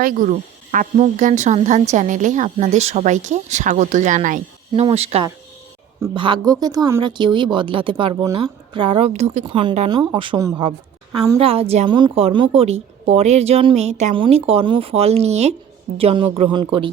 জয় গুরু। আত্মজ্ঞান সন্ধান চ্যানেলে আপনাদের সবাইকে স্বাগত জানাই। নমস্কার। ভাগ্যকে তো আমরা কেউই বদলাতে পারব না, প্রারব্ধকে খণ্ডানো অসম্ভব। আমরা যেমন কর্ম করি, পরের জন্মে তেমনই কর্মফল নিয়ে জন্মগ্রহণ করি।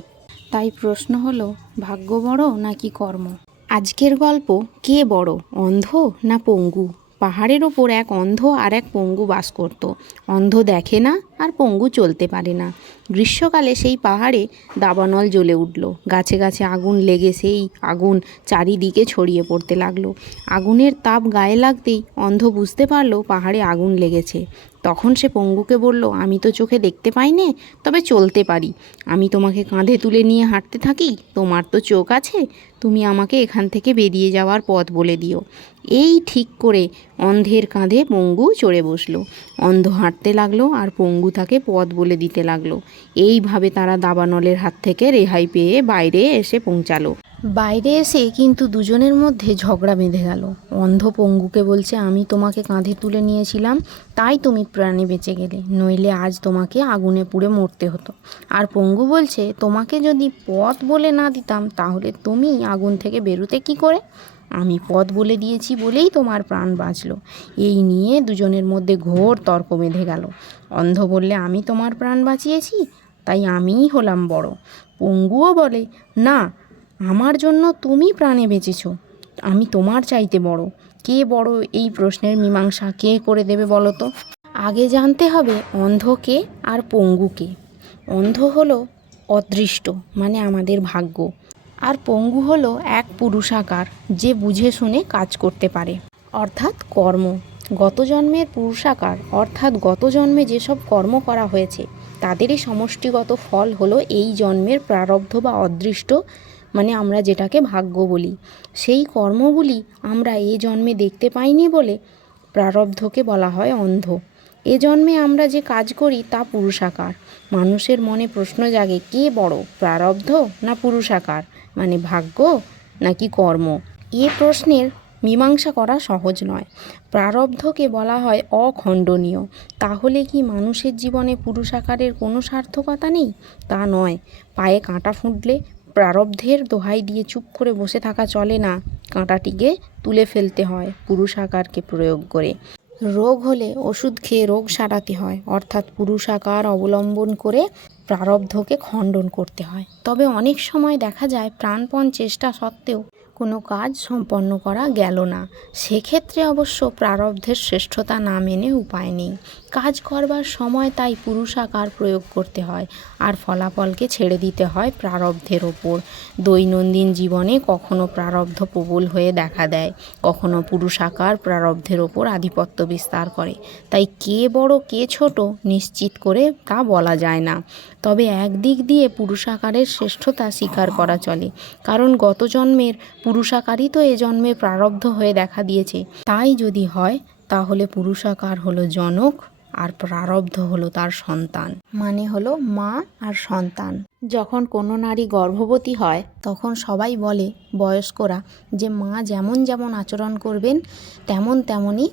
তাই প্রশ্ন হলো, ভাগ্য বড় নাকি কর্ম? আজকের গল্প, কে বড়, অন্ধ না পঙ্গু? পাহাড়ের ওপর এক অন্ধ আর এক পঙ্গু বাস করত। অন্ধ দেখে না আর পঙ্গু চলতে পারে না। গ্রীষ্মকালে সেই পাহাড়ে দাবানল জ্বলে উঠল। গাছে গাছে আগুন লেগে সেই আগুন চারিদিকে ছড়িয়ে পড়তে লাগল। আগুনের তাপ গায়ে লাগতেই অন্ধ বুঝতে পারল পাহাড়ে আগুন লেগেছে। তখন সে পঙ্গুকে বলল, আমি তো চোখে দেখতে পাই নে তবে চলতে পারি। আমি তোমাকে কাঁধে তুলে নিয়ে হাঁটতে থাকি, তোমার তো চোখ আছে, তুমি আমাকে এখান থেকে বেরিয়ে যাওয়ার পথ বলে দিও। এই ঠিক করে অন্ধের কাঁধে পঙ্গু চড়ে বসল। অন্ধ হাঁটতে লাগল আর পঙ্গু তাকে পথ বলে দিতে লাগল। এইভাবে তারা দাবানলের হাত থেকে রেহাই পেয়ে বাইরে এসে পৌঁছালো। বাইরে এসে কিন্তু দুজনের মধ্যে ঝগড়া বেঁধে গেল। অন্ধ পঙ্গুকে বলছে, আমি তোমাকে কাঁধে তুলে নিয়েছিলাম, তাই তুমি প্রাণে বেঁচে গেলে। নইলে আজ তোমাকে আগুনে পুড়ে মরতে হতো। আর পঙ্গু বলছে, তোমাকে যদি পথ বলে না দিতাম, তাহলে তুমি আগুন থেকে বেরোতে কি করে? আমি পথ বলে দিয়েছি বলেই তোমার প্রাণ বাঁচল। এই নিয়ে দুজনের মধ্যে ঘোর তর্ক বেঁধে গেল। অন্ধ বললে, আমি তোমার প্রাণ বাঁচিয়েছি? তাই আমিই হলাম বড়। পঙ্গুও বলে, না, আমার জন্য তুমি প্রাণে বেঁচেছ। আমি তোমার চাইতে বড়। কে বড় এই প্রশ্নের মীমাংসা কে করে দেবে বলো তো? আগে জানতে হবে অন্ধকে আর পঙ্গুকে অন্ধ হলো অদৃষ্ট মানে আমাদের ভাগ্য। আর পঙ্গু হলো এক পুরুষাকার, যে বুঝে শুনে কাজ করতে পারে। অর্থাৎ কর্ম। গত জন্মের পুরুষাকার, অর্থাৎ গত জন্মে যেসব কর্ম করা হয়েছে, তাদেরই সমষ্টিগত ফল হলো এই জন্মের প্রারব্ধ বা অদৃষ্ট মানে আমরা যেটাকে ভাগ্য বলি। সেই কর্মগুলি আমরা এ জন্মে দেখতে পাইনি বলে প্রারব্ধকে বলা হয় অন্ধ। এ জন্মে আমরা যে কাজ করি তা পুরুষাকার। মানুষের মনে প্রশ্ন জাগে, কে বড়, প্রারব্ধ না পুরুষাকার? মানে ভাগ্য নাকি কর্ম? এ প্রশ্নের মীমাংসা করা সহজ নয়। প্রারব্ধকে বলা হয় অখণ্ডনীয়। তাহলে কি মানুষের জীবনে পুরুষাকারের কোনো সার্থকতা নেই? তা নয়। পায়ে কাঁটা ফুটলে প্রারব্ধের দোহাই দিয়ে চুপ করে বসে থাকা চলে না। কাঁটাটিকে তুলে ফেলতে হয় পুরুষাকারকে প্রয়োগ করে। রোগ হলে ওষুধ খেয়ে রোগ সারাতে হয়। অর্থাৎ পুরুষাকার অবলম্বন করে প্রারব্ধকে খণ্ডন করতে হয়। তবে অনেক সময় দেখা যায় প্রাণপণ চেষ্টা সত্ত্বেও কোনো কাজ সম্পন্ন করা গেল না। সেক্ষেত্রে অবশ্য প্রারব্ধের শ্রেষ্ঠতা না মেনে উপায় নেই। কাজ করবার সময় তাই পুরুষাকার প্রয়োগ করতে হয়, আর ফলাফলকে ছেড়ে দিতে হয় প্রারব্ধের ওপর। দৈনন্দিন জীবনে কখনো প্রারব্ধ প্রবল হয়ে দেখা দেয়, কখনো পুরুষাকার প্রারব্ধের ওপর আধিপত্য বিস্তার করে। তাই কে বড় কে ছোট নিশ্চিত করে তা বলা যায় না। তবে একদিক দিয়ে পুরুষাকারের শ্রেষ্ঠতা স্বীকার করা চলে। কারণ গত জন্মের পুরুষাকারই তো এ জন্মে প্রারব্ধ হয়ে দেখা দিয়েছে। তাই যদি হয়, তাহলে পুরুষাকার হলো জনক আর প্রারব্ধ হলো তার সন্তান। মানে হলো মা আর সন্তান। যখন কোনো নারী গর্ভবতী হয়, তখন সবাই বলে বয়স্করা যে মা যেমন যেমন আচরণ করবেন, তেমন তেমনই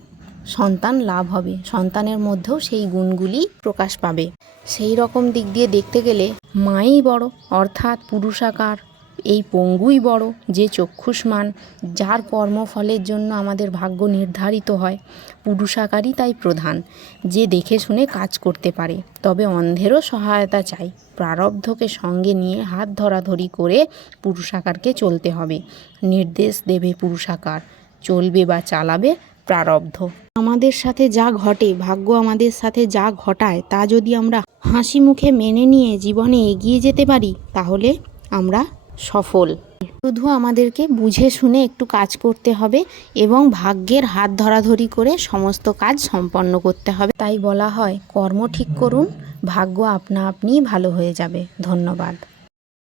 সন্তান লাভ হবে। সন্তানের মধ্যেও সেই গুণগুলি প্রকাশ পাবে। সেই রকম দিক দিয়ে দেখতে গেলে মাই বড়, অর্থাৎ পুরুষাকার। এই পঙ্গুই বড়, যে চক্ষুষ্মান, যার কর্মফলের জন্য আমাদের ভাগ্য নির্ধারিত হয়। পুরুষাকারই তাই প্রধান, যে দেখে শুনে কাজ করতে পারে। তবে অন্ধেরও সহায়তা চাই। প্রারব্ধকে সঙ্গে নিয়ে হাত ধরাধরি করে পুরুষাকারকে চলতে হবে। নির্দেশ দেবে পুরুষাকার, চলবে বা চালাবে প্রারব্ধ। আমাদের সাথে যা ঘটে, ভাগ্য আমাদের সাথে যা ঘটায়, তা যদি আমরা হাসি মুখে মেনে নিয়ে জীবনে এগিয়ে যেতে পারি, তাহলে আমরা সফল। শুধু আমাদেরকে বুঝে শুনে একটু কাজ করতে হবে এবং ভাগ্যের হাত ধরাধরি করে সমস্ত কাজ সম্পন্ন করতে হবে। তাই বলা হয়, কর্ম ঠিক করুন, ভাগ্য আপনা আপনিই ভালো হয়ে যাবে। ধন্যবাদ।